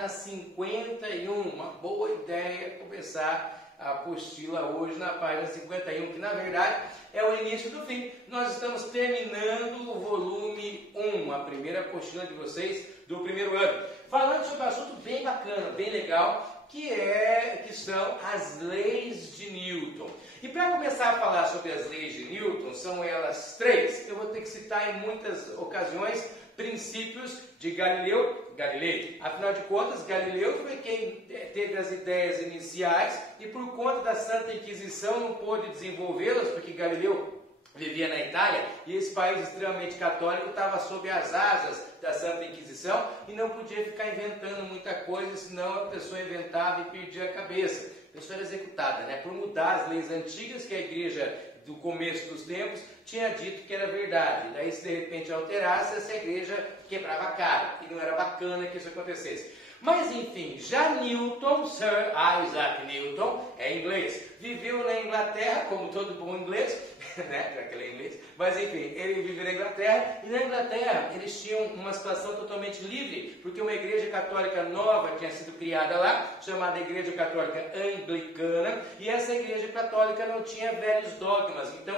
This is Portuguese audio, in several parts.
página 51. Uma boa ideia começar a apostila hoje na página 51, que na verdade é o início do fim. Nós estamos terminando o volume 1, a primeira apostila de vocês do primeiro ano. Falando sobre um assunto bem bacana, bem legal, que são as leis de Newton. E para começar a falar sobre as leis de Newton, são elas três. Eu vou ter que citar em muitas ocasiões princípios de Galilei. Afinal de contas, Galileu foi quem teve as ideias iniciais e por conta da Santa Inquisição não pôde desenvolvê-las, porque Galileu vivia na Itália e esse país extremamente católico estava sob as asas da Santa Inquisição e não podia ficar inventando muita coisa, senão a pessoa inventava e perdia a cabeça. A pessoa era executada, né? Por mudar as leis antigas que a igreja do começo dos tempos tinha dito que era verdade. Daí, se de repente alterasse, essa igreja quebrava a cara e não era bacana que isso acontecesse. Mas enfim, já Newton, Sir Isaac Newton, é inglês, viveu na Inglaterra, como todo bom inglês, né, já que ele é inglês, mas enfim, ele viveu na Inglaterra, e na Inglaterra eles tinham uma situação totalmente livre, porque uma igreja católica nova tinha sido criada lá, chamada Igreja Católica Anglicana, e essa igreja católica não tinha velhos dogmas, então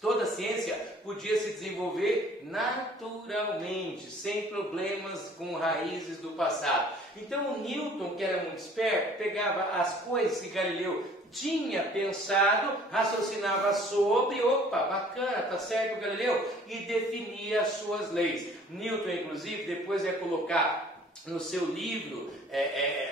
toda a ciência podia se desenvolver naturalmente, sem problemas com raízes do passado. Então o Newton, que era muito esperto, pegava as coisas que Galileu tinha pensado, raciocinava sobre, opa, bacana, tá certo Galileu, e definia as suas leis. Newton, inclusive, depois ia colocar no seu livro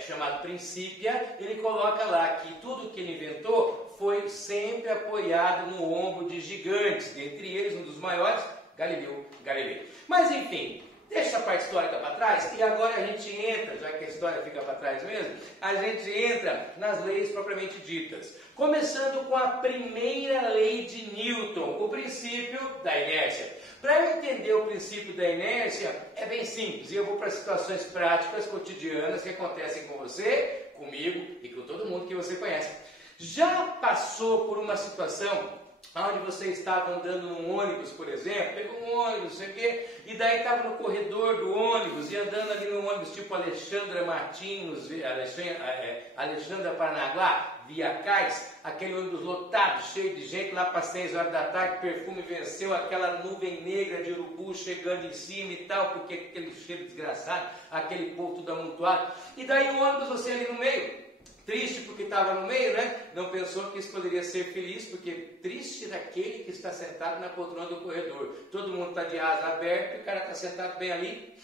chamado Principia, ele coloca lá que tudo que ele inventou foi sempre apoiado no ombro de gigantes, dentre eles um dos maiores, Galileu. Mas enfim, deixa a parte histórica para trás e agora a gente entra, já que a história fica para trás mesmo, a gente entra nas leis propriamente ditas. Começando com a primeira lei de Newton, o princípio da inércia. Para eu entender o princípio da inércia, é bem simples. E eu vou para situações práticas, cotidianas, que acontecem com você, comigo e com todo mundo que você conhece. Já passou por uma situação onde você estava andando num ônibus, por exemplo, pegou um ônibus, não sei o quê, e daí estava no corredor do ônibus, e andando ali no ônibus tipo Alexandra Martins, Alexandra Paranaguá, Via Cais, aquele ônibus lotado, cheio de gente, lá para 6 horas da tarde, perfume venceu, aquela nuvem negra de urubu chegando em cima e tal, porque aquele cheiro desgraçado, aquele povo tudo amontoado, e daí o ônibus, você ali no meio, triste porque estava no meio, né? Não pensou que isso poderia ser feliz, porque triste daquele que está sentado na poltrona do corredor. Todo mundo está de asa aberta e o cara está sentado bem ali,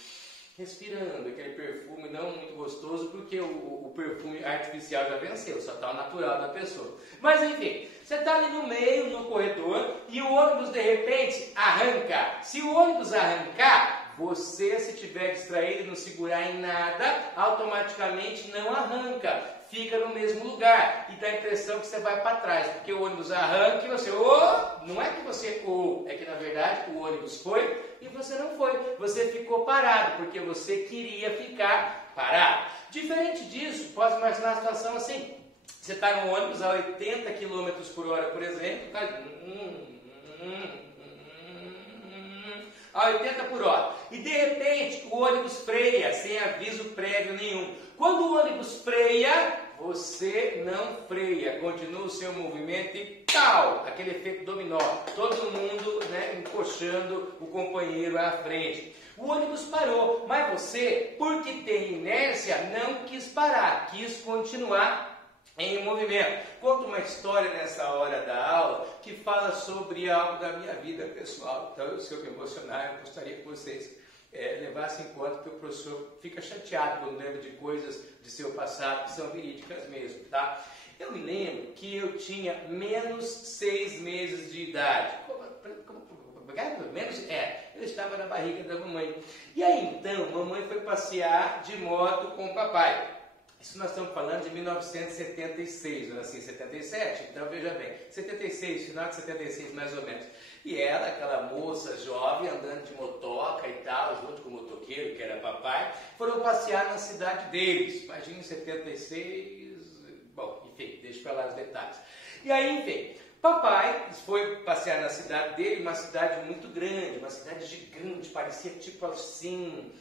respirando aquele perfume não muito gostoso, porque o perfume artificial já venceu, só está o natural da pessoa. Mas enfim, você está ali no meio, no corredor, e o ônibus de repente arranca. Se o ônibus arrancar, você, se estiver distraído e não segurar em nada, automaticamente não arranca. Fica no mesmo lugar e dá a impressão que você vai para trás, porque o ônibus arranca e você, não é que você, é que na verdade o ônibus foi e você não foi, você ficou parado, porque você queria ficar parado. Diferente disso, pode imaginar a situação assim, você está no ônibus a 80 km por hora, por exemplo, a 80 por hora, e de repente o ônibus freia, sem aviso prévio nenhum. Quando o ônibus freia, você não freia, continua o seu movimento e tal, aquele efeito dominó, todo mundo, né, encoxando o companheiro à frente. O ônibus parou, mas você, porque tem inércia, não quis parar, quis continuar em movimento. Conto uma história nessa hora da aula que fala sobre algo da minha vida pessoal. Então, se eu me emocionar, eu gostaria que vocês levassem em conta que o professor fica chateado quando lembra de coisas de seu passado que são verídicas mesmo, tá? Eu me lembro que eu tinha menos 6 meses de idade. Eu estava na barriga da mamãe. E aí então, mamãe foi passear de moto com o papai. Isso nós estamos falando de 1976, não é assim, 77? Então veja bem, 76, final de 76 mais ou menos. E ela, aquela moça jovem, andando de motoca e tal, junto com o motoqueiro, que era papai, foram passear na cidade deles. Imagina 76, bom, enfim, deixa para lá os detalhes. E aí, enfim, papai foi passear na cidade dele, uma cidade muito grande, uma cidade gigante, parecia tipo assim,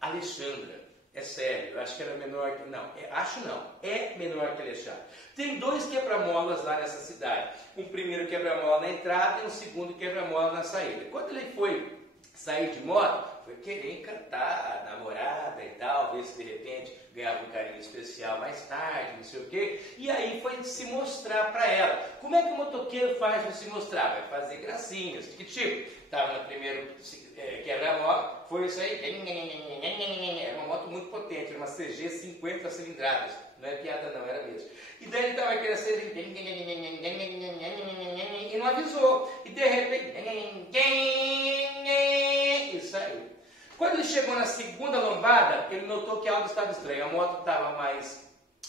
Alexandra. É sério, eu acho que era menor que... Não, acho não, é menor que Alexandre. Tem 2 quebra-molas lá nessa cidade. Um primeiro quebra-mola na entrada e um segundo quebra-mola na saída. Quando ele foi sair de moto, foi querer encantar a namorada e tal, ver se de repente ganhava um carinho especial mais tarde, não sei o quê. E aí foi se mostrar para ela. Como é que o motoqueiro faz para se mostrar? Vai fazer gracinhas. Que tipo? Estava no primeiro quebra-mola, foi isso aí. Era uma moto muito potente, era uma CG 50 cilindradas. Não é piada não, era mesmo. E daí ele estava aquele assim, e não avisou. E de repente, e saiu. Quando ele chegou na segunda lombada, ele notou que algo estava estranho. A moto estava mais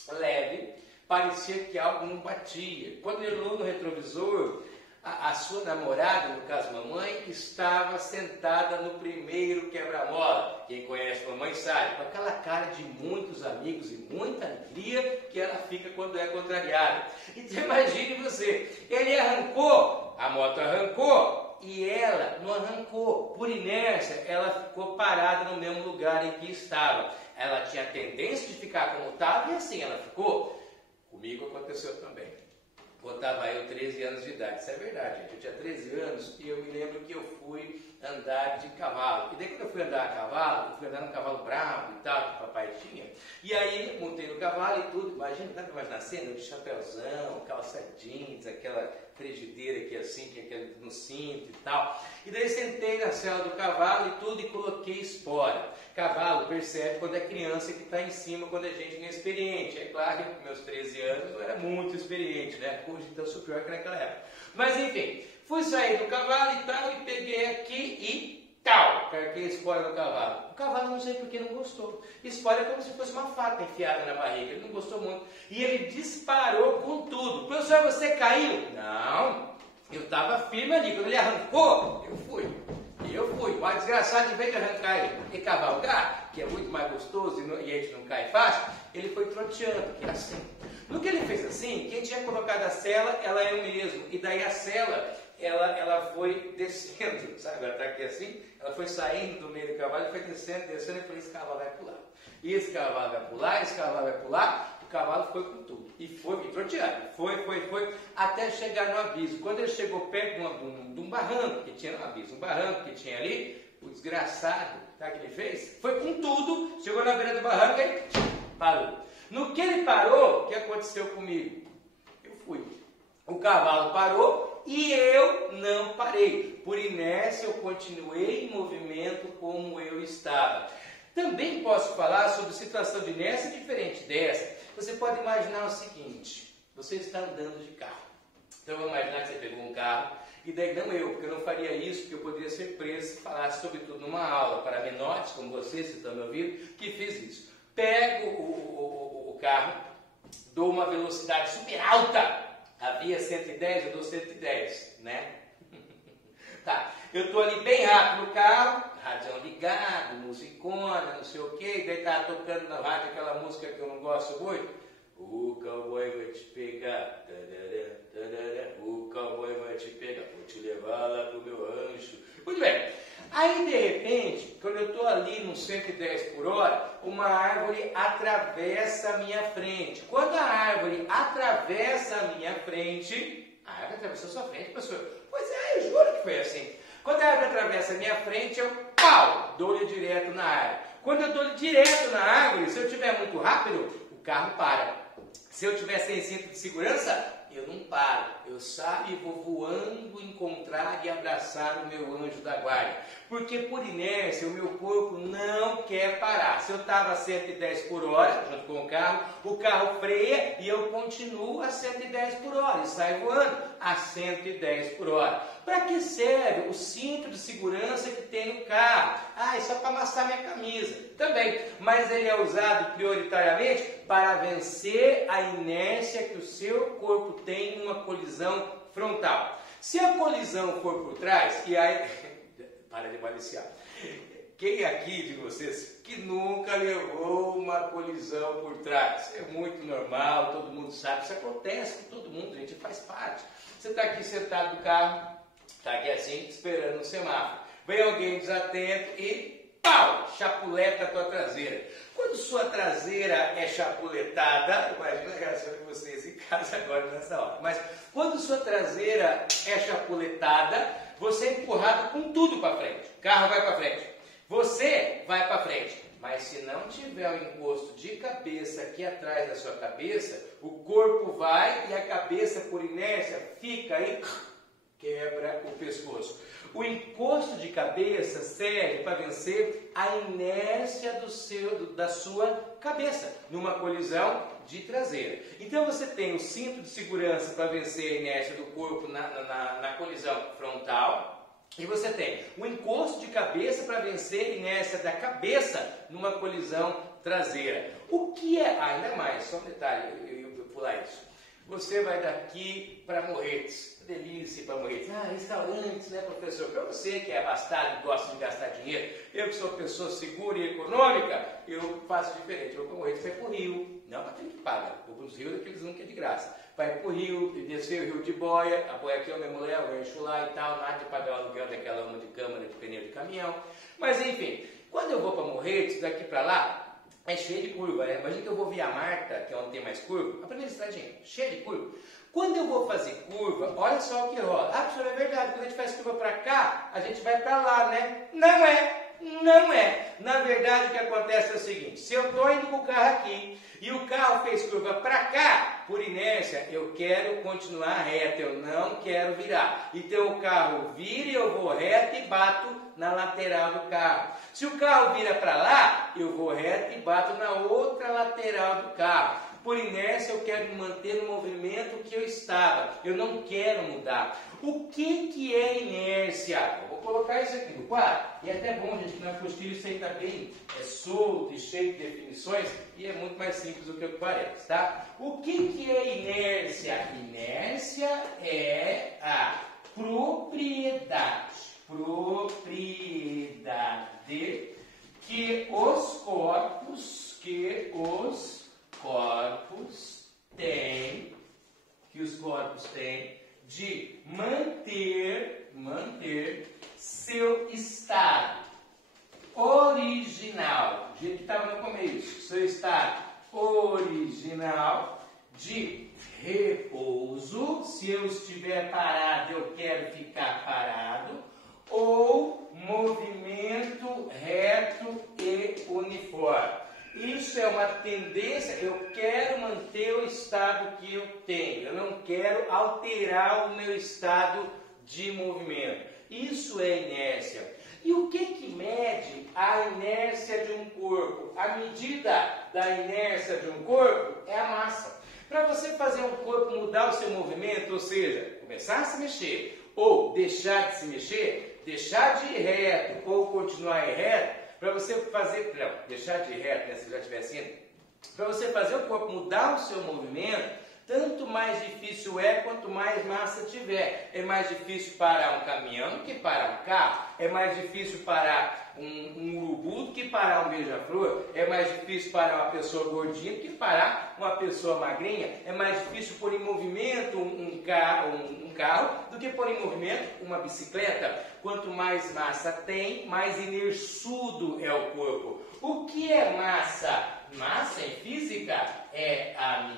leve, parecia que algo não batia. Quando ele olhou no retrovisor, a sua namorada, no caso mamãe, estava sentada no primeiro quebra-mola. Quem conhece mamãe sabe, com aquela cara de muitos amigos e muita alegria que ela fica quando é contrariada. Então imagine você, ele arrancou, a moto arrancou e ela não arrancou. Por inércia, ela ficou parada no mesmo lugar em que estava. Ela tinha a tendência de ficar como estava e assim ela ficou. Comigo aconteceu também. Botava eu 13 anos de idade, isso é verdade, gente. Eu tinha 13 anos e eu me lembro que eu fui andar de cavalo. E daí quando eu fui andar a cavalo, eu fui andar num cavalo bravo e tal, que o papai tinha. E aí montei no cavalo e tudo, imagina, dá pra imaginar a cena de chapéuzão, calça jeans, aquela frigideira aqui assim, que é aquele no cinto e tal. E daí sentei na sela do cavalo e tudo e coloquei espora. Cavalo percebe quando é criança que está em cima, quando a gente não é experiente. É claro que com meus 13 anos eu era muito experiente, né? Hoje então sou pior que naquela época. Mas enfim, fui sair do cavalo e tal, e peguei aqui e tal, carquei a espora no cavalo. O cavalo não sei porque não gostou. Espora é como se fosse uma faca enfiada na barriga, ele não gostou muito. E ele disparou com tudo. Professor, você caiu? Não, eu estava firme ali. Quando ele arrancou, eu fui. O desgraçado, em vez de arrancar e cavalgar, que é muito mais gostoso e a gente não cai fácil, ele foi troteando, que é assim. No que ele fez assim, quem tinha colocado a sela, ela é o mesmo. E daí a sela, ela foi descendo, sabe? Ela está aqui assim, ela foi saindo do meio do cavalo e foi descendo, e eu falei, esse cavalo vai pular. E esse cavalo vai pular, esse cavalo vai pular. O cavalo foi com tudo. E foi troteado. Foi, até chegar no aviso. Quando ele chegou perto de um barranco que tinha no aviso, um barranco que tinha ali, o desgraçado, sabe o que ele fez? Foi com tudo, chegou na beira do barranco e ele parou. No que ele parou, o que aconteceu comigo? Eu fui. O cavalo parou e eu não parei. Por inércia, eu continuei em movimento como eu estava. Também posso falar sobre situação de inércia diferente dessa. Você pode imaginar o seguinte, você está andando de carro. Então vamos imaginar que você pegou um carro, e daí não eu, porque eu não faria isso, porque eu poderia ser preso se falasse sobretudo numa aula para menores, como vocês, se estão me ouvindo, que fiz isso. Pego o carro, dou uma velocidade super alta, a via 110, eu dou 110, né? Tá, eu estou ali bem rápido no carro, rádio ligado, musicona, não sei o que, daí tá tocando na rádio aquela música que eu não gosto muito. O cowboy vai te pegar, tarará, tarará, o cowboy vai te pegar, vou te levar lá pro meu rancho. Muito bem, aí de repente, quando eu estou ali no 110 por hora, uma árvore atravessa a minha frente. Quando a árvore atravessa a minha frente, a árvore atravessou a sua frente, professor? Pois é, eu juro que foi assim. Quando a árvore atravessa a minha frente, eu pau, dou-lhe direto na árvore. Quando eu dou-lhe direto na árvore, se eu estiver muito rápido, o carro para. Se eu estiver sem cinto de segurança, eu não paro. Eu saio e vou voando encontrar e abraçar o meu anjo da guarda. Porque por inércia o meu corpo não quer parar. Se eu estava a 110 por hora, junto com o carro freia e eu continuo a 110 por hora e saio voando a 110 por hora. Para que serve o cinto de segurança que tem no carro? Ah, é só para amassar minha camisa. Também, mas ele é usado prioritariamente para vencer a inércia que o seu corpo tem em uma colisão frontal. Se a colisão for por trás, e aí... Para de baliciar. Quem aqui de vocês que nunca levou uma colisão por trás? É muito normal, todo mundo sabe, isso acontece com todo mundo, a gente faz parte. Você está aqui sentado no carro, está aqui assim, esperando um semáforo. Vem alguém desatento e pau, chapuleta a tua traseira. Quando sua traseira é chapuletada, imagina a reação de vocês em casa agora nessa hora, mas quando sua traseira é chapuletada, você é empurrado com tudo para frente. O carro vai para frente, você vai para frente. Mas se não tiver o encosto de cabeça aqui atrás da sua cabeça, o corpo vai e a cabeça, por inércia, fica aí, quebra o pescoço. O encosto de cabeça serve para vencer a inércia da sua cabeça numa colisão de traseira. Então você tem o cinto de segurança para vencer a inércia do corpo na colisão frontal. E você tem o encosto de cabeça para vencer a inércia da cabeça numa colisão traseira. O que é? Ainda mais, só um detalhe, eu vou pular isso. Você vai daqui para Morretes. Delícia para Morretes. Restaurantes, né, professor? Para você que é abastado e gosta de gastar dinheiro, eu que sou pessoa segura e econômica, eu faço diferente. Eu vou para Morretes, vai para o Rio. Não para aquele que paga. Vou para os rios daqueles que é de graça. Vai para o rio, descer o rio de boia, a boia aqui eu mesmo levo, eu encho lá e tal, nada de pagar o aluguel daquela uma de câmara de pneu de caminhão. Mas enfim, quando eu vou para Morretes, daqui para lá, é cheio de curva, né? Imagina que eu vou via Marta, que é onde tem mais curva, a primeira estradinha, cheia de curva. Quando eu vou fazer curva, olha só o que rola. Professor, é verdade, quando a gente faz curva para cá, a gente vai para lá, né? Não é! Não é. Na verdade, o que acontece é o seguinte, se eu estou indo com o carro aqui e o carro fez curva para cá, por inércia, eu quero continuar reto, eu não quero virar. Então o carro vira e eu vou reto e bato na lateral do carro. Se o carro vira para lá, eu vou reto e bato na outra lateral do carro. Por inércia, eu quero manter no movimento que eu estava. Eu não quero mudar. O que é inércia? Eu vou colocar isso aqui no quadro. E é até bom, gente, que na apostila isso aí está bem solto e cheio de definições. E é muito mais simples do que o que parece, tá? O que é inércia? Inércia é a propriedade que os corpos têm de manter seu estado original, do jeito que estava no começo, seu estado original de repouso. Se eu estiver parado, eu quero ficar parado, ou movimento reto e uniforme. Isso é uma tendência, eu quero manter o estado que eu tenho, eu não quero alterar o meu estado de movimento. Isso é inércia. E o que mede a inércia de um corpo? A medida da inércia de um corpo é a massa. Para você fazer um corpo mudar o seu movimento, ou seja, começar a se mexer, ou deixar de se mexer, deixar de ir reto ou continuar a ir reto, para você fazer, deixar de ir reto, né, se já estivesse indo, para você fazer o corpo mudar o seu movimento, tanto mais difícil é quanto mais massa tiver. É mais difícil parar um caminhão do que parar um carro. É mais difícil parar um urubu do que parar um beija-flor. É mais difícil parar uma pessoa gordinha do que parar uma pessoa magrinha. É mais difícil pôr em movimento um carro do que pôr em movimento uma bicicleta. Quanto mais massa tem, mais inersudo é o corpo. O que é massa? Massa em física é a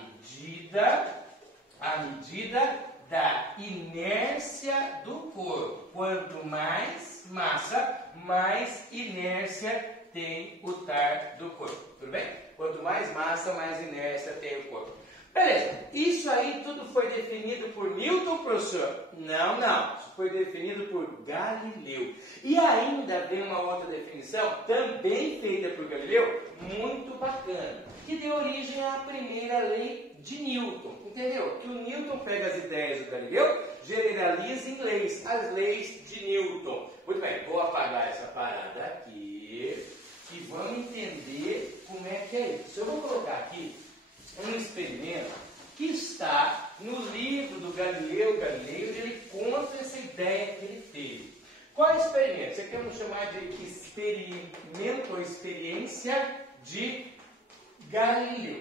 medida da inércia do corpo. Quanto mais massa, mais inércia tem o tar do corpo. Tudo bem? Quanto mais massa, mais inércia tem o corpo. Beleza, isso aí tudo foi definido por Newton, professor? Não. Isso foi definido por Galileu. E ainda vem uma outra definição, também feita por Galileu, muito bacana, que deu origem à primeira lei de Newton. Entendeu? Que o Newton pega as ideias do Galileu, generaliza em leis, as leis de Newton. Muito bem, vou apagar essa parada aqui e vamos entender como é que é isso. Eu vou colocar aqui um experimento que está no livro do Galileu Galilei, onde ele conta essa ideia que ele teve. Qual é o experimento? Isso aqui vamos chamar de experimento ou experiência de Galileu.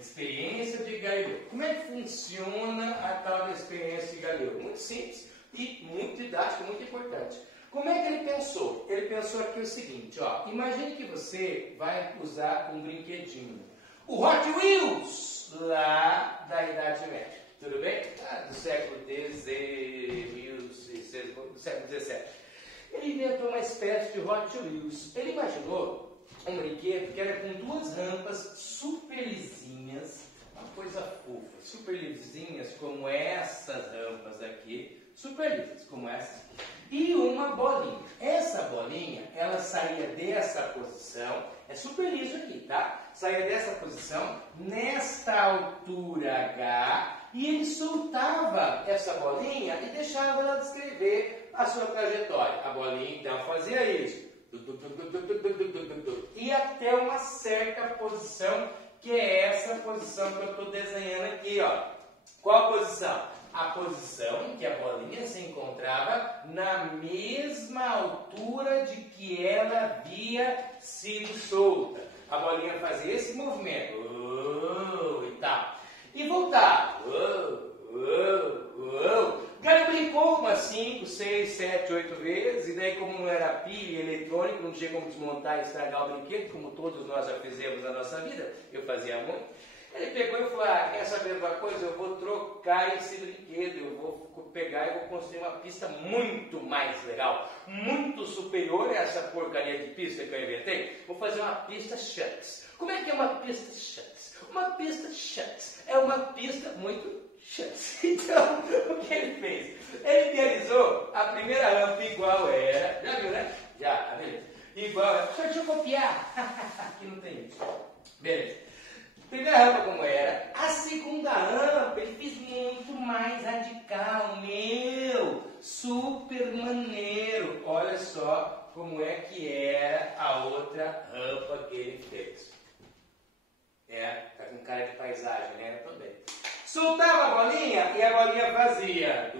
Experiência de Galileu. Como é que funciona a tal da experiência de Galileu? Muito simples e muito didático, muito importante. Como é que ele pensou? Ele pensou aqui o seguinte, ó, imagine que você vai usar um brinquedinho. O Hot Wheels, lá da Idade Média, tudo bem? Do século XVII. Ele inventou uma espécie de Hot Wheels. Ele imaginou um brinquedo que era com duas rampas super lisinhas, uma coisa fofa, super lisinhas como essas rampas aqui, super lisas como essas, e uma bolinha. Essa bolinha, ela saía dessa posição, é super liso aqui, tá? Saía dessa posição, nesta altura H, e ele soltava essa bolinha e deixava ela descrever a sua trajetória. A bolinha então fazia isso. E até uma certa posição, que é essa posição que eu estou desenhando aqui, ó. Qual a posição? A posição em que a bolinha se encontrava na mesma altura de que ela havia sido solta. A bolinha fazia esse movimento, e tal, e voltava, Gary brincou umas 5, 6, 7, 8 vezes, e daí como não era pilha eletrônico, não tinha como desmontar e estragar o brinquedo, como todos nós já fizemos na nossa vida, eu fazia muito. Ele pegou e falou, quer saber de uma coisa? Eu vou trocar esse brinquedo, eu vou pegar e vou construir uma pista muito mais legal, muito superior a essa porcaria de pista que eu inventei. Vou fazer uma pista Shucks. Como é que é uma pista Shucks? Uma pista Shucks é uma pista muito Shucks. Então, o que ele fez? Ele idealizou a primeira rampa igual era, já viu, né? Já, tá beleza. Igual, só deixa eu copiar. Aqui não tem isso. Beleza. Primeira rampa como era, a segunda rampa ele fez muito mais radical, super maneiro. Olha só como é que era a outra rampa que ele fez. Tá com cara de paisagem, né? Também. Soltava a bolinha e a bolinha fazia.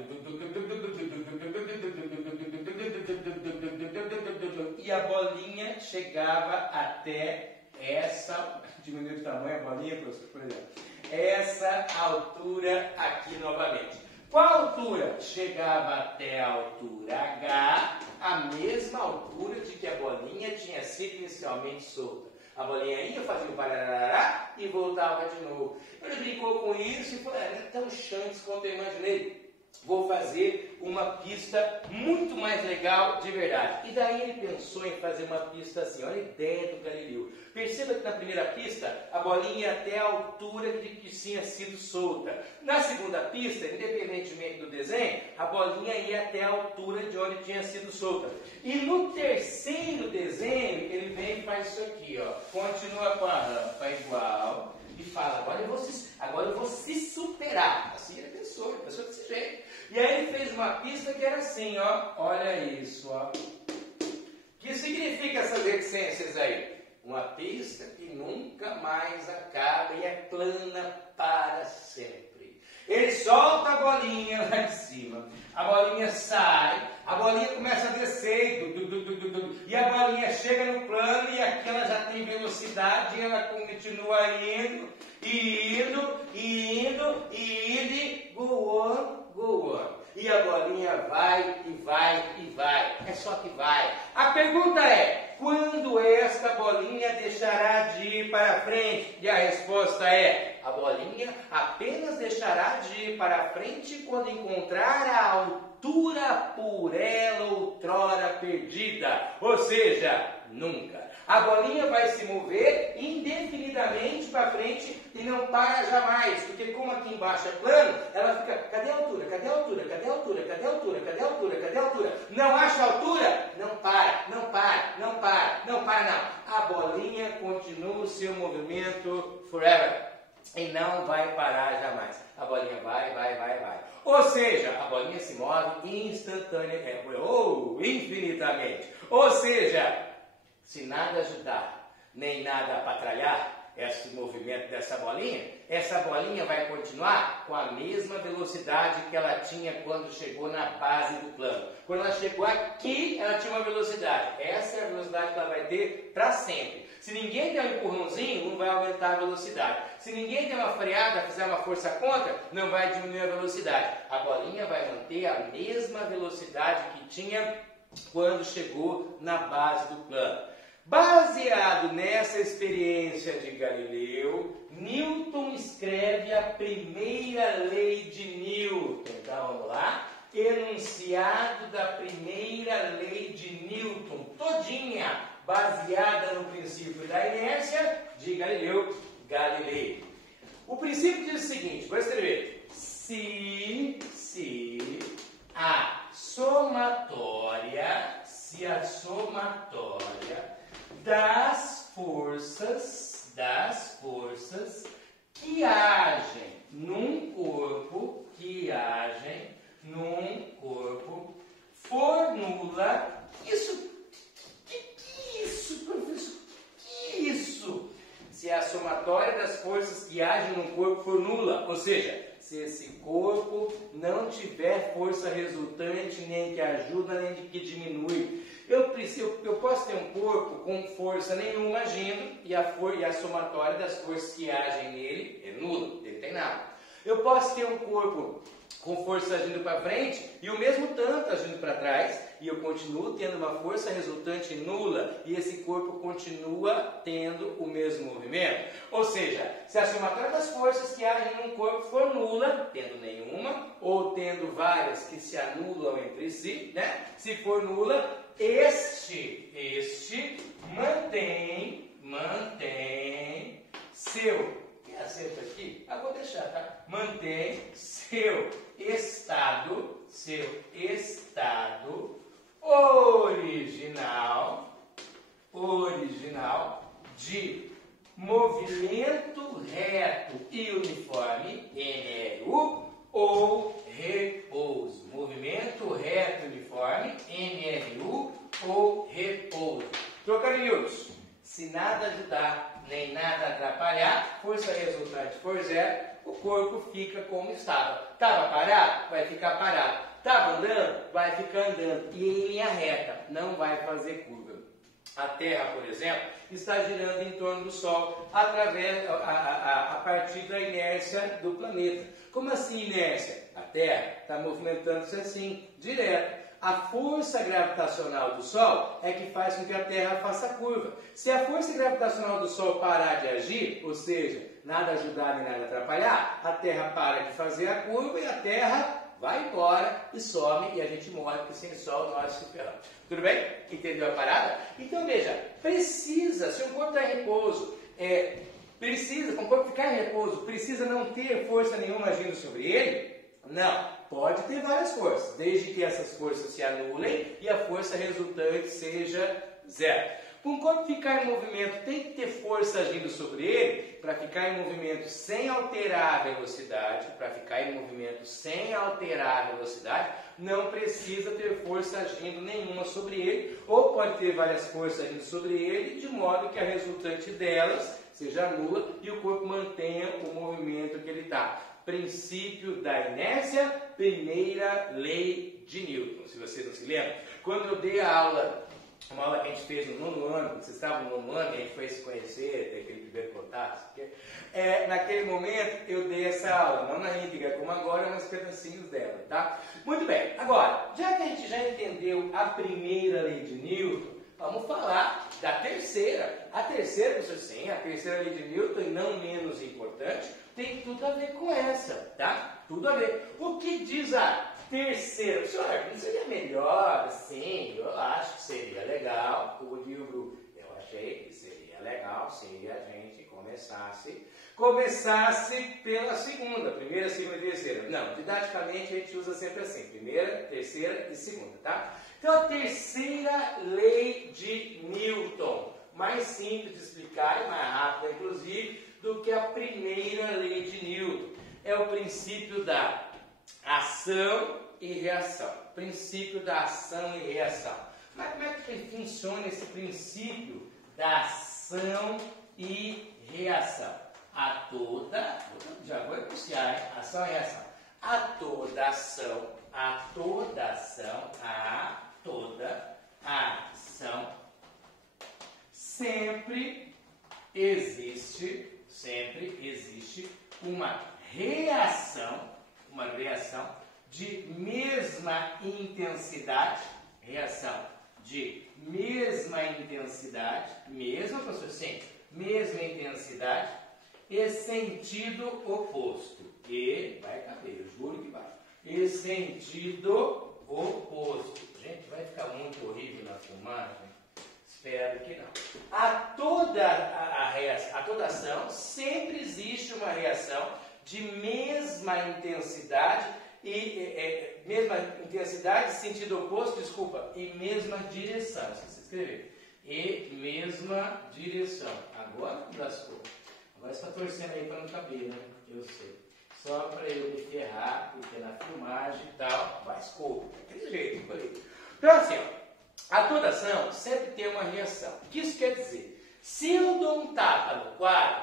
E a bolinha chegava até essa, diminuiu o tamanho a bolinha, por exemplo, essa altura aqui novamente. Qual altura? Chegava até a altura H, a mesma altura de que a bolinha tinha sido inicialmente solta. A bolinha ia, fazia o bararará e voltava de novo. Ele brincou com isso e falou, não é tão chance quanto eu imaginei. Vou fazer uma pista muito mais legal de verdade. E daí ele pensou em fazer uma pista assim, olha a ideia do Galileu. Perceba que na primeira pista, a bolinha ia até a altura de que tinha sido solta. Na segunda pista, independentemente do desenho, a bolinha ia até a altura de onde tinha sido solta. E no terceiro desenho, ele vem e faz isso aqui, ó. Continua com a rampa igual e fala, agora eu vou se superar. Assim ele pensou desse jeito. E aí ele fez uma pista que era assim, ó. Olha isso, ó. O que significa essas reticências aí? Uma pista que nunca mais acaba e é plana para sempre. Ele solta a bolinha lá de cima. A bolinha sai, a bolinha começa a descer, e a bolinha chega no plano e aqui ela já tem velocidade e ela continua indo, go on. E a bolinha vai e vai e vai. É só que vai. A pergunta é, quando esta bolinha deixará de ir para frente? E a resposta é, a bolinha apenas deixará de ir para frente quando encontrar a altura por ela outrora perdida. Ou seja, nunca. A bolinha vai se mover indefinidamente para frente e não para jamais, porque como aqui embaixo é plano, ela fica, cadê a altura, cadê a altura, cadê a altura, cadê a altura, cadê a altura, cadê a altura? Não acha a altura? Não para não. A bolinha continua o seu movimento forever e não vai parar jamais. A bolinha vai. Ou seja, a bolinha se move instantaneamente, ou infinitamente. Ou seja, se nada ajudar, nem nada patralhar esse movimento dessa bolinha, essa bolinha vai continuar com a mesma velocidade que ela tinha quando chegou na base do plano. Quando ela chegou aqui, ela tinha uma velocidade. Essa é a velocidade que ela vai ter para sempre. Se ninguém der um empurrãozinho, não vai aumentar a velocidade. Se ninguém der uma freada, fizer uma força contra, não vai diminuir a velocidade. A bolinha vai manter a mesma velocidade que tinha quando chegou na base do plano. Baseado nessa experiência de Galileu, Newton escreve a primeira lei de Newton. Então vamos lá. Enunciado da primeira lei de Newton, todinha baseada no princípio da inércia de Galileu Galilei. O princípio diz o seguinte, vou escrever: se a somatória das forças que agem num corpo for nula. Isso, professor? Que isso? Se a somatória das forças que agem num corpo for nula, ou seja, se esse corpo não tiver força resultante, nem que ajuda, nem que diminui. Eu posso ter um corpo com força nenhuma agindo e a somatória das forças que agem nele é nula, ele tem nada. Eu posso ter um corpo com força agindo para frente e o mesmo tanto agindo para trás, e eu continuo tendo uma força resultante nula e esse corpo continua tendo o mesmo movimento. Ou seja, se a somatória das forças que agem num corpo for nula, tendo nenhuma, ou tendo várias que se anulam entre si, né? Se for nula, este mantém seu... Quer acento aqui? Vou deixar, tá? Mantém seu estado original de movimento reto e uniforme, MRU, ou repouso. Movimento reto e uniforme, MRU, ou repouso. Trocadilhos. Se nada ajudar, nem nada atrapalhar, força resultante for zero, o corpo fica como estava. Estava parado? Vai ficar parado. Estava andando? Vai ficar andando. E em linha reta, não vai fazer curva. A Terra, por exemplo, está girando em torno do Sol a partir da inércia do planeta. Como assim inércia? A Terra está movimentando-se assim, direto. A força gravitacional do Sol é que faz com que a Terra faça curva. Se a força gravitacional do Sol parar de agir, ou seja, nada ajudar nem nada atrapalhar, a Terra para de fazer a curva e a Terra vai embora e some e a gente morre, porque sem Sol nós se ferramos. Tudo bem? Entendeu a parada? Então veja, se o corpo está em repouso, para o corpo ficar em repouso, precisa não ter força nenhuma agindo sobre ele? Não. Pode ter várias forças, desde que essas forças se anulem e a força resultante seja zero. Para um corpo ficar em movimento, tem que ter força agindo sobre ele. Para ficar em movimento sem alterar a velocidade, não precisa ter força agindo nenhuma sobre ele, ou pode ter várias forças agindo sobre ele, de modo que a resultante delas seja nula e o corpo mantenha o movimento que ele está. Princípio da inércia, primeira lei de Newton. Se você não se lembra, quando eu dei a aula, uma aula que a gente fez no nono ano, vocês estavam no nono ano, a gente foi se conhecer, ter aquele primeiro contato, naquele momento eu dei essa aula, não na íntegra como agora, mas pedacinhos dela, tá? Muito bem, agora, já que a gente já entendeu a primeira lei de Newton, vamos falar da terceira. A terceira lei de Newton, e não menos importante, tem tudo a ver com essa, tá? Tudo a ver. O que diz a terceira? Senhor, não seria melhor, assim? Eu acho que seria legal. O livro, eu achei que seria legal se a gente começasse pela segunda. Primeira, segunda e terceira. Não, didaticamente a gente usa sempre assim. Primeira, terceira e segunda, tá? Então, a terceira lei de Newton, mais simples de explicar e mais rápida, inclusive, do que a primeira lei de Newton. É o princípio da ação e reação. Princípio da ação e reação. Mas como é que funciona esse princípio da ação e reação? Já vou enunciar, ação e reação. Toda ação sempre existe uma reação de mesma intensidade, reação de mesma intensidade, mesma, professor, sim, mesma intensidade e sentido oposto. E vai caber, eu juro que vai. E sentido oposto. Gente, vai ficar muito horrível na filmagem? Espero que não. A toda ação sempre existe uma reação de mesma intensidade sentido oposto, desculpa, e mesma direção. Esqueci de escrever. E mesma direção. Agora não lascou. Agora você está torcendo aí para não caber, né? Eu sei. Só para eu me ferrar, porque na filmagem e tal, lascou. Daquele jeito, por aí. Então assim, ó, a toda ação sempre tem uma reação. O que isso quer dizer? Se eu dou um tapa no quadro,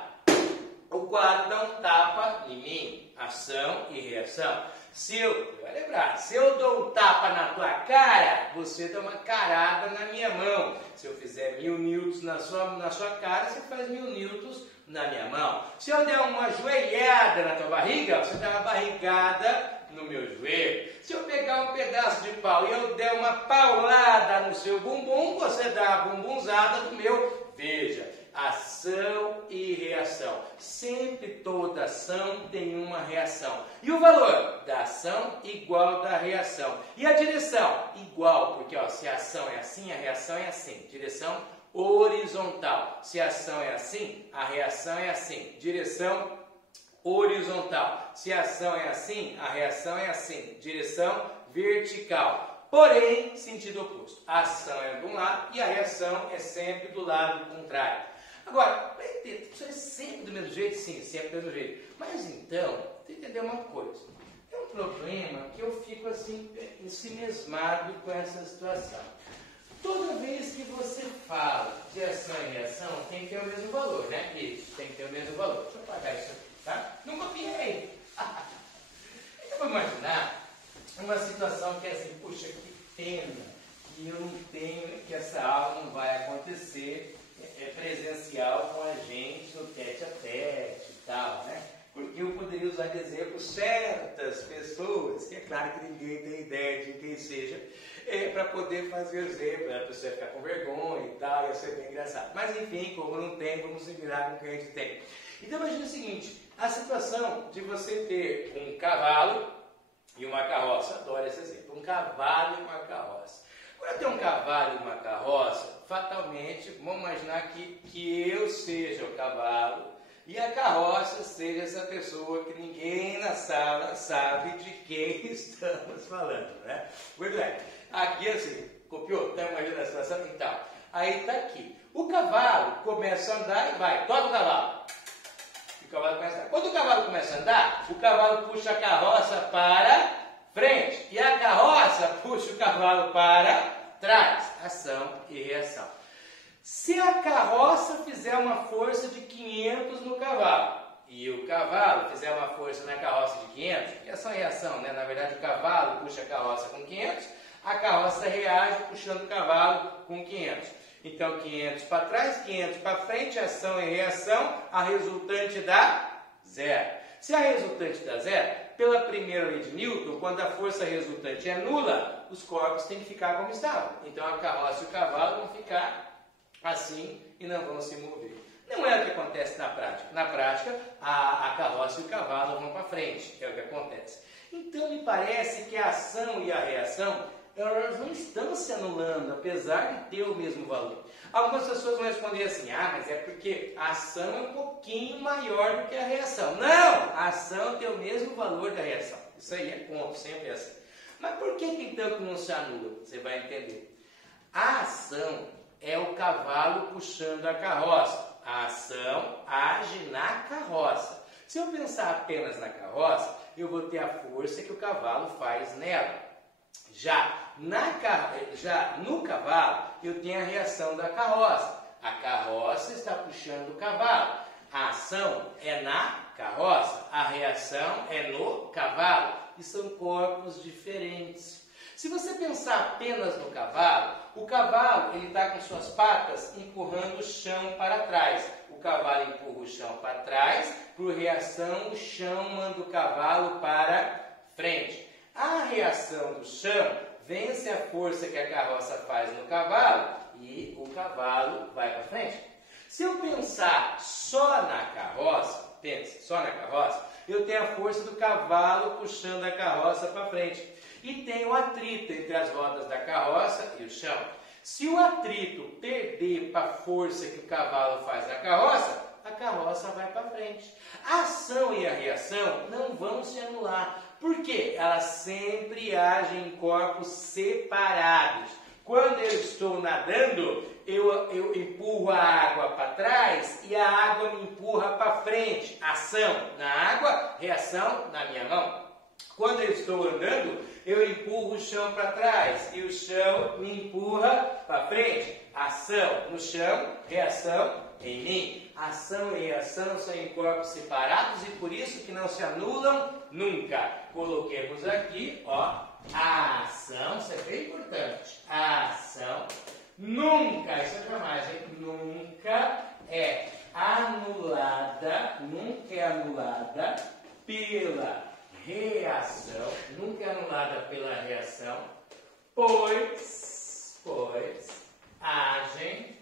o quadro dá um tapa em mim. Ação e reação. Vai lembrar, se eu dou um tapa na tua cara, você dá uma carada na minha mão. Se eu fizer 1000 newtons na sua cara, você faz 1000 newtons na minha mão. Se eu der uma joelhada na tua barriga, você dá uma barrigada no meu joelho. Se eu pegar um pedaço de pau e eu der uma paulada no seu bumbum, você dá a bumbunzada no meu. Veja, ação e reação. Sempre toda ação tem uma reação. E o valor da ação igual da reação. E a direção igual, porque ó, se a ação é assim, a reação é assim. Direção horizontal. Se a ação é assim, a reação é assim. Direção horizontal. Se a ação é assim, a reação é assim. Direção vertical. Porém, sentido oposto. A ação é de um lado e a reação é sempre do lado contrário. Agora, para entender, isso é sempre do mesmo jeito? Sim, sempre do mesmo jeito. Mas então, tem que entender uma coisa. Tem um problema que eu fico assim, ensimesmado com essa situação. Toda vez que você fala de ação e reação, tem que ter o mesmo valor, né? Isso, tem que ter o mesmo valor. Deixa eu apagar isso aqui, tá? Não copiei. Eu vou imaginar uma situação que é assim, puxa, que pena que eu não tenho, que essa aula não vai acontecer presencial com a gente no tete-a-tete e tal, né? Porque eu poderia usar de exemplo certas pessoas, que é claro que ninguém tem ideia de quem seja, para poder fazer o exemplo, a pessoa ia ficar com vergonha e tal, ia ser bem engraçado. Mas enfim, como não tem, vamos se virar com o que a gente tem. Então imagina o seguinte, a situação de você ter um cavalo e uma carroça, adoro esse exemplo, um cavalo e uma carroça. Quando tem um cavalo e uma carroça, fatalmente, vamos imaginar que eu seja o cavalo e a carroça seja essa pessoa que ninguém na sala sabe de quem estamos falando, né? Muito bem. Aqui assim, copiou? Estamos imaginando a situação? Então, aí está aqui. O cavalo começa a andar e vai, toca o cavalo. O cavalo começa a andar. Quando o cavalo começa a andar, o cavalo puxa a carroça para frente e a carroça puxa o cavalo para trás. Ação e reação. Se a carroça fizer uma força de 500 no cavalo e o cavalo fizer uma força na carroça de 500, que é ação e reação, né? Na verdade o cavalo puxa a carroça com 500, a carroça reage puxando o cavalo com 500. Então 500 para trás, 500 para frente, ação e reação, a resultante dá zero. Se a resultante dá zero, pela primeira lei de Newton, quando a força resultante é nula, os corpos têm que ficar como estavam. Então a carroça e o cavalo vão ficar assim e não vão se mover. Não é o que acontece na prática. Na prática, a carroça e o cavalo vão para frente. É o que acontece. Então me parece que a ação e a reação, elas não estão se anulando, apesar de ter o mesmo valor. Algumas pessoas vão responder assim, mas é porque a ação é um pouquinho maior do que a reação. Não! A ação tem o mesmo valor da reação. Isso aí é ponto, sempre é assim. Mas por que então que não se anula? Você vai entender. A ação é o cavalo puxando a carroça. A ação age na carroça. Se eu pensar apenas na carroça, eu vou ter a força que o cavalo faz nela. Já no cavalo, eu tenho a reação da carroça. A carroça está puxando o cavalo. A ação é na carroça, a reação é no cavalo. E são corpos diferentes. Se você pensar apenas no cavalo, o cavalo está com suas patas empurrando o chão para trás. O cavalo empurra o chão para trás, por reação o chão manda o cavalo para frente. A reação do chão vence a força que a carroça faz no cavalo e o cavalo vai para frente. Se eu pensar só na carroça, eu tenho a força do cavalo puxando a carroça para frente. E tem o atrito entre as rodas da carroça e o chão. Se o atrito perder para a força que o cavalo faz na carroça, a carroça vai para frente. A ação e a reação não vão se anular, porque elas sempre agem em corpos separados. Quando eu estou nadando, eu empurro a água para trás e a água me empurra para frente. Ação na água, reação na minha mão. Quando eu estou andando, eu empurro o chão para trás e o chão me empurra para frente. Ação no chão, reação em mim. Ação e reação são em corpos separados e por isso que não se anulam nunca. Coloquemos aqui, ó, a ação, isso é bem importante. A ação nunca, isso é jamais, hein? Nunca é anulada pela reação, nunca é anulada pela reação, pois agem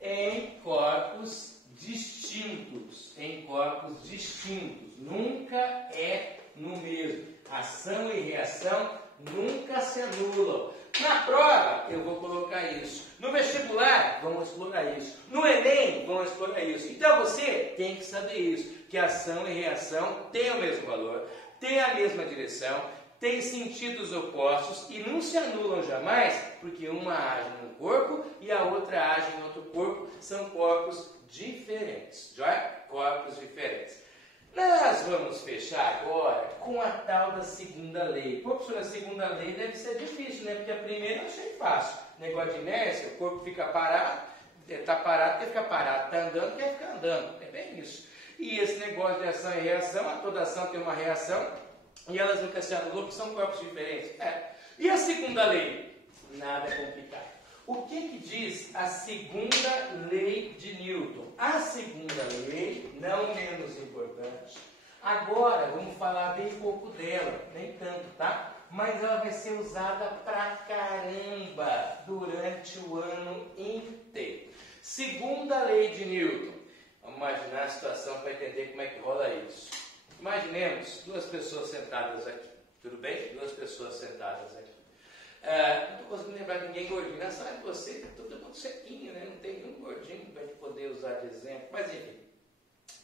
em corpos distintos, nunca é no mesmo. Ação e reação nunca se anulam. Na prova, eu vou colocar isso. No vestibular, vamos explorar isso. No Enem, vamos explorar isso. Então você tem que saber isso, que ação e reação têm o mesmo valor, têm a mesma direção, têm sentidos opostos e não se anulam jamais, porque uma age num corpo e a outra age em outro corpo. São corpos diferentes, joia? Corpos diferentes. Nós vamos fechar agora com a tal da segunda lei. Pô, professor, a segunda lei deve ser difícil, né? Porque a primeira eu achei fácil. Negócio de inércia, o corpo fica parado, está parado, quer ficar parado, está andando, quer ficar andando. É bem isso. E esse negócio de ação e reação, toda ação tem uma reação, e elas nunca se anulam, porque são corpos diferentes. E a segunda lei? Nada complicado. O que diz a segunda lei de Newton? A segunda lei, não menos importante. Agora, vamos falar bem pouco dela, nem tanto, tá? Mas ela vai ser usada pra caramba durante o ano inteiro. Segunda lei de Newton. Vamos imaginar a situação para entender como é que rola isso. Imaginemos duas pessoas sentadas aqui. Tudo bem? Duas pessoas sentadas aqui. Não estou conseguindo lembrar de ninguém gordinho. Na sala de vocês é todo mundo sequinho, né? Não tem nenhum gordinho para a gente poder usar de exemplo. Mas enfim,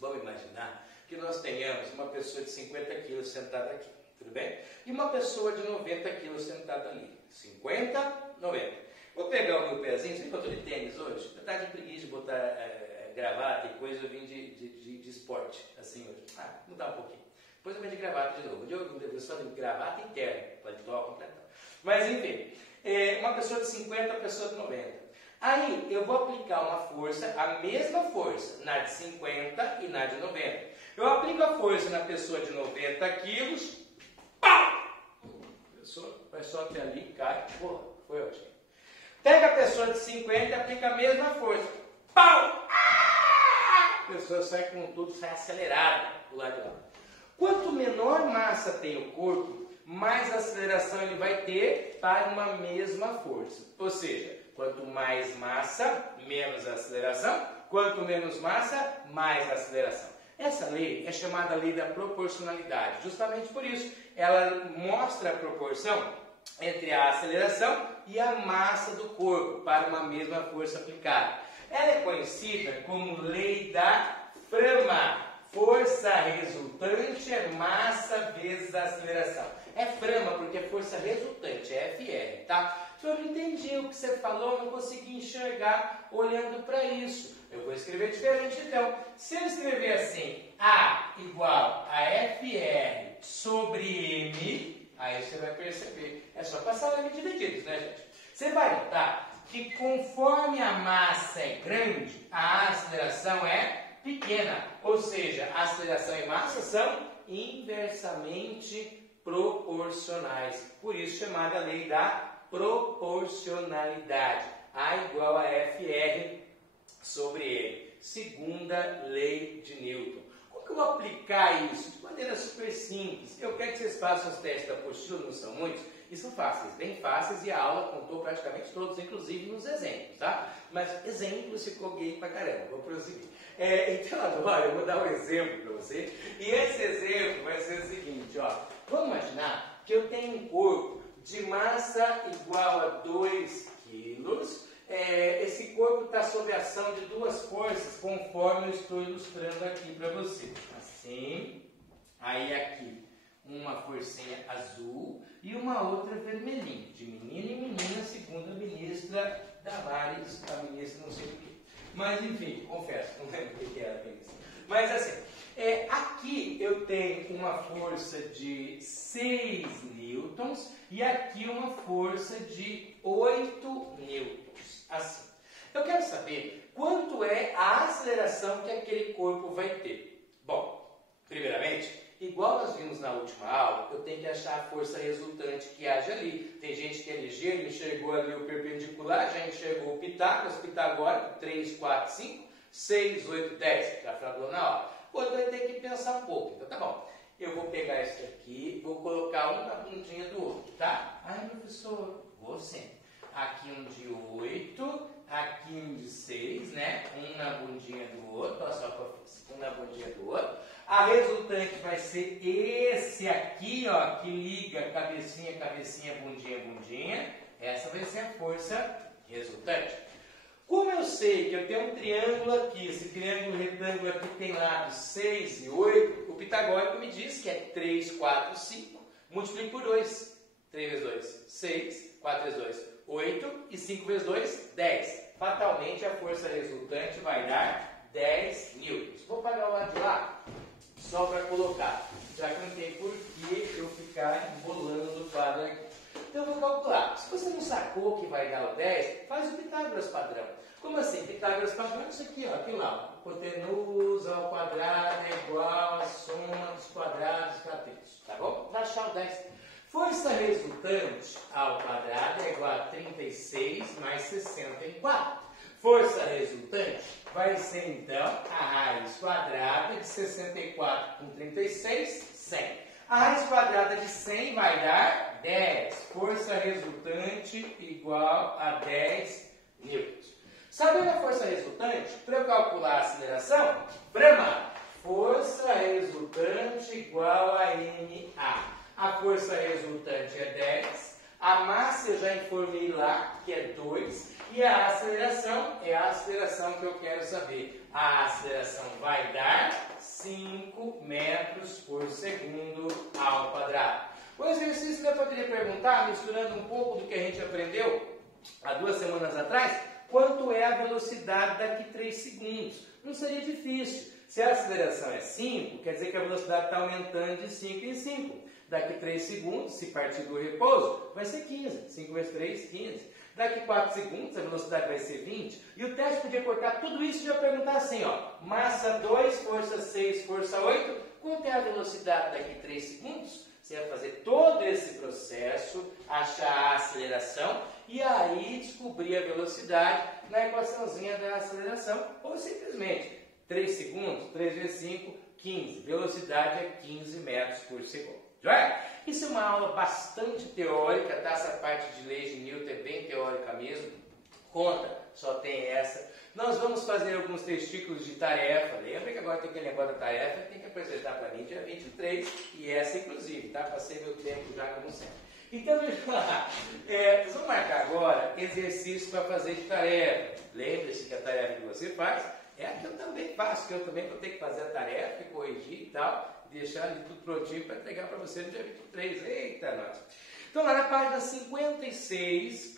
vamos imaginar que nós tenhamos uma pessoa de 50 quilos sentada aqui. Tudo bem? E uma pessoa de 90 quilos sentada ali. 50, 90. Vou pegar o meu pezinho. Você que eu estou de tênis hoje? Eu estava de preguiça de botar gravata e coisa, eu vim de esporte, assim hoje. Mudar um pouquinho. Depois eu venho de gravata de novo. Eu só de gravata interna, paletó completo. Mas enfim, uma pessoa de 50, pessoa de 90. Aí eu vou aplicar uma força, a mesma força, na de 50 e na de 90. Eu aplico a força na pessoa de 90 quilos, pau! A pessoa vai só até ali, cai, porra, foi ótimo. Pega a pessoa de 50 e aplica a mesma força, pau! A pessoa sai com tudo, sai acelerada do lado de lá. Quanto menor massa tem o corpo, mais aceleração ele vai ter para uma mesma força. Ou seja, quanto mais massa, menos aceleração. Quanto menos massa, mais aceleração. Essa lei é chamada lei da proporcionalidade. Justamente por isso, ela mostra a proporção entre a aceleração e a massa do corpo para uma mesma força aplicada. Ela é conhecida como lei da Frama. Força resultante é massa vezes aceleração. É Frama porque é força resultante, é FR, tá? Eu não entendi o que você falou, não consegui enxergar olhando para isso. Eu vou escrever diferente então. Se eu escrever assim, A igual a FR sobre M, aí você vai perceber. É só passar a divididos, né, gente? Você vai notar que conforme a massa é grande, a aceleração é pequena. Ou seja, a aceleração e massa são inversamente proporcionais. Por isso chamada lei da proporcionalidade. A igual a FR sobre M. Segunda lei de Newton. Como que eu vou aplicar isso? De maneira super simples. Eu quero que vocês façam os testes da apostila, não são muitos. E são fáceis, bem fáceis, e a aula contou praticamente todos, inclusive nos exemplos, tá? Mas exemplos ficou gay pra caramba, vou prosseguir. Então agora eu vou dar um exemplo para você, e esse exemplo vai ser o seguinte, ó. Vamos imaginar que eu tenho um corpo de massa igual a 2 quilos. Esse corpo está sob a ação de duas forças, conforme eu estou ilustrando aqui para você. Assim, aí aqui uma forcinha azul e uma outra vermelhinha, de menino e menina, segundo a ministra Damares, a ministra não sei o quê. Mas enfim, confesso, não lembro o que era bem isso. Mas assim, aqui eu tenho uma força de 6 newtons e aqui uma força de 8 newtons. Assim. Eu quero saber quanto é a aceleração que aquele corpo vai ter. Bom, primeiramente, igual nós vimos na última aula, eu tenho que achar a força resultante que haja ali. Tem gente que é ligeiro, enxergou ali o perpendicular, já enxergou o Pitágoras, pitagórico, 3, 4, 5, 6, 8, 10, já falou na aula. Outro vai ter que pensar um pouco. Então tá bom, eu vou pegar isso aqui, vou colocar um na pontinha do outro, tá? Ai, professor, vou sim. Aqui um de 8, aqui um de 6, né? Um na bundinha do outro, olha só o que eu fiz. Um na bundinha do outro. A resultante vai ser esse aqui, ó, que liga cabecinha, cabecinha, bundinha, bundinha. Essa vai ser a força resultante. Como eu sei que eu tenho um triângulo aqui, esse triângulo retângulo aqui tem lados 6 e 8, o pitagórico me diz que é 3, 4, 5, multiplico por 2. 3 vezes 2, 6, 4 vezes 2, 8 e 5 vezes 2, 10. Fatalmente a força resultante vai dar 10 newtons. Vou pagar o lado de lá só para colocar, já que não tem por que eu ficar embolando o quadro aqui. Então eu vou calcular. Se você não sacou que vai dar o 10, faz o Pitágoras padrão. Como assim? Pitágoras padrão é isso aqui, ó, aqui lá. Hipotenusa ao quadrado é igual à soma dos quadrados cabeços. Tá bom? Vai achar o 10. Força resultante ao quadrado é igual a 36 mais 64. Força resultante vai ser, então, a raiz quadrada de 64 com 36, 100. A raiz quadrada de 100 vai dar 10. Força resultante igual a 10 newtons. Sabendo a força resultante, para eu calcular a aceleração, Brahma, força resultante igual a MA. A força resultante é 10. A massa eu já informei lá, que é 2. E a aceleração é a aceleração que eu quero saber. A aceleração vai dar 5 metros por segundo ao quadrado. O exercício que eu poderia perguntar, misturando um pouco do que a gente aprendeu há 2 semanas atrás, quanto é a velocidade daqui 3 segundos? Não seria difícil. Se a aceleração é 5, quer dizer que a velocidade está aumentando de 5 em 5. Daqui 3 segundos, se partir do repouso, vai ser 15. 5 vezes 3, 15. Daqui 4 segundos, a velocidade vai ser 20. E o teste podia cortar tudo isso e já perguntar assim, ó. Massa 2, força 6, força 8. Quanto é a velocidade daqui 3 segundos? Você vai fazer todo esse processo, achar a aceleração e aí descobrir a velocidade na equaçãozinha da aceleração. Ou simplesmente, 3 segundos, 3 vezes 5, 15. Velocidade é 15 metros por segundo. Isso é uma aula bastante teórica, tá? Essa parte de leis de Newton é bem teórica mesmo. Conta, só tem essa. Nós vamos fazer alguns testículos de tarefa. Lembra que agora tem aquele negócio da tarefa, tem que apresentar para mim dia 23, e essa inclusive, tá? Passei meu tempo já como sempre. Então, veja lá, nós vamos marcar agora exercício para fazer de tarefa. Lembre-se que a tarefa que você faz é a que eu também faço, que eu também vou ter que fazer a tarefa e corrigir e tal. Deixar ali tudo prontinho para entregar para você no dia 23. Eita, nós! Então, lá na página 56,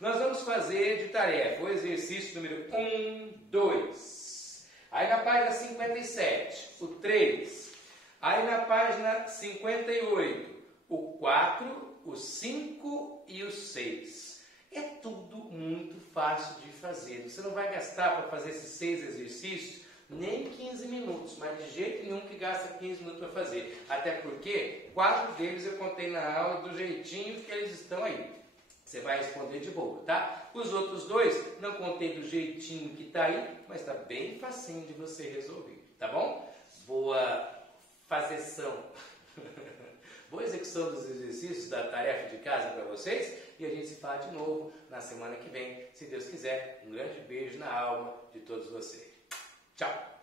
nós vamos fazer de tarefa o exercício número 1, 2. Aí na página 57, o 3. Aí na página 58, o 4, o 5 e o 6. É tudo muito fácil de fazer. Você não vai gastar para fazer esses 6 exercícios nem 15 minutos, mas de jeito nenhum que gasta 15 minutos para fazer. Até porque 4 deles eu contei na aula do jeitinho que eles estão aí. Você vai responder de boa, tá? Os outros 2 não contei do jeitinho que está aí, mas está bem facinho de você resolver, tá bom? Boa fazeção. Boa execução. solução dos exercícios da tarefa de casa para vocês e a gente se fala de novo na semana que vem, se Deus quiser. Um grande beijo na alma de todos vocês. Tchau!